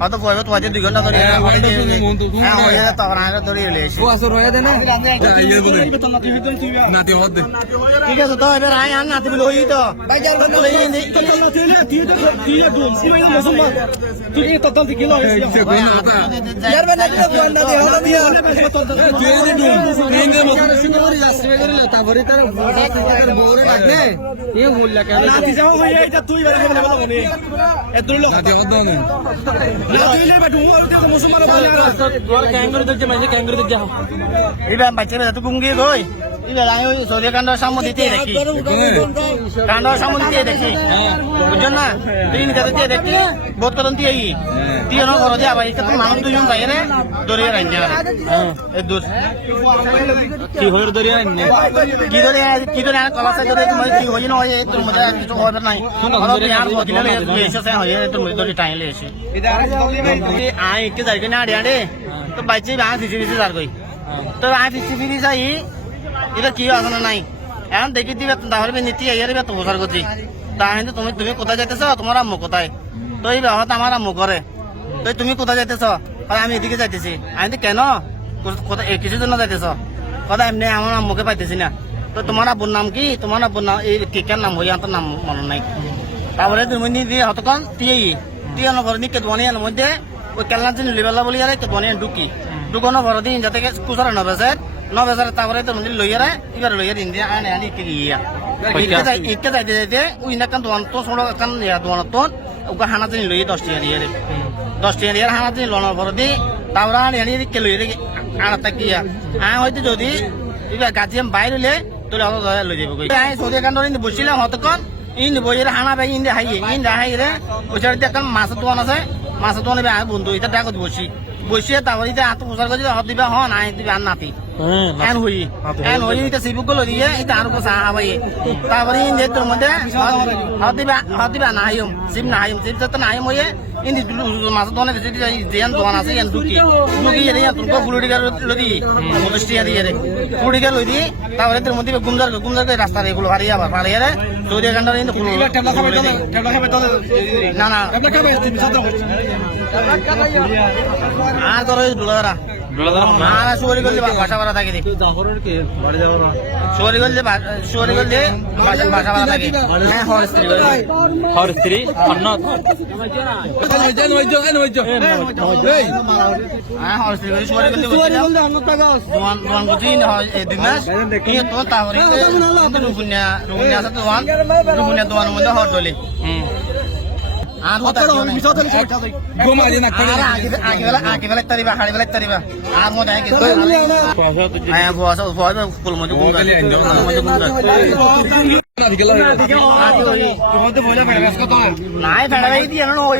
হয়তো কয়বে তোমার 2 ঘন্টা ধরে তখন আগে ধরে এলে ঠিক আছে তো এবার আয় আর নাতি বলে হই তো বাচ্চারা তো গুঙ্গিয়ে গই সৌদি কান্ড সামনে দিয়ে দেখি কান্ড সামনে দিয়ে দেখি বুঝছেন না তিন দিয়ে দেখি বোধ করেন দিয়ে দিয়ে ঘর দিয়ে আবার মানুষ 2 জন যাই রে দরিয়ে রাইন কি হয়ে দরিয়ে রাইন কি ধরে কলা সাইড ধরে তুমি কি হই না হয় তোর মধ্যে কিছু হবে নাই আর বদিলে লেসে হয় তোর মধ্যে ধরে টাইম লেসে আই কে যাই না আড়ে তো বাইচে আ ফিসি যার কই তো আ ফিসি যাই এটা কি আছে না নাই এখন দেখি দিবে তাহলে নীতি আইয়ারে তো বসার গতি তাহলে তুমি কোথায় যাইতেছ তোমার আম্মু কোথায় তো এই ব্যাপারটা আমার আম্মু করে তো তুমি কোথায় যাইতেছ আমি এদিকে যাইতেছি আমি কেন কোথায় কিছুর জন্য যাইতেছ কথা এমনি আমার আম্মুকে পাইতেছি না তো তোমার আব্বুর নাম কি তোমার আব্বুর নাম এই কেকার নাম হই আমার নাম মনে নাই তারপরে তুমি দিয়ে হতক্ষণ টিয়ে নগর নি কেতবানিয়ার মধ্যে ওই কেলনা চিনি লিবেলা বলি আর কেতবানিয়ান ঢুকানো ঘর দিন যাতে কুচারা নবেসার তারপরে তোর মধ্যে লইয়ারা এবার লইয়ার ইন্ডিয়া আনে আনি গিয়া ইকে যাইতে যাইতে ওই না কান দোয়ান তো ছোট কান দোয়ান তো ওকে হানা চিনি লইয়ে 10 টাকা দিয়ে 10 টাকা দিয়ে হানা চিনি লনার পর দি তারপরে আনি আনি কে লইয়ে আড়াতা গিয়া হয়তো যদি এবার গাছিয়াম বাইরে হলে তোর অত লই যাবো সৌদি কান্ড বসছিলাম হতক্ষণ ইন বইয়ের হানা ভাই ইন্ডিয়া হাই রে ওই সাইড এখন মাছের দোকান আছে মাছের দোকানে বন্ধু এটা ডাকত বসিয়ে তারপরে হাত প্রচার করে হত দিবা হন আই দিবা আর নাতি এন হই এটা সিবুক গুলো দিয়ে এটা আর কোসা হাবাই তারপরে ইন যে তোর মধ্যে হত দিবা না হাইম সিব তো না হাইম হয়ে ইন্দি মাছের দোকানে যেন দোকান আছে এন ঢুকি এর তোর ফুলুডিকা লদি 50 টাকা দিয়ে রে ফুলুডিকা লই দি তারপরে তোর মধ্যে গুমজার রাস্তা এগুলো হারিয়ে আবার পাড়িয়ে রে সৌদি কান্ডার ইন ফুল না আর তোর ডুলাদারা আর চুরি করলে বাসা ভাড়া থাকে চুরি করলে বাসা ভাড়া থাকে হ্যাঁ হর স্ত্রী হ্যাঁ হর স্ত্রী চুরি করলে দোয়ান বুঝি 2 মাস তো তারপরে রুকুনিয়া আছে দোয়ানের মধ্যে হর দলে আর আগে বেলা তারিবা হাড়ি বেলা তারিবা আর মনে হয় নাই ফেড়াই দিয়ে ওই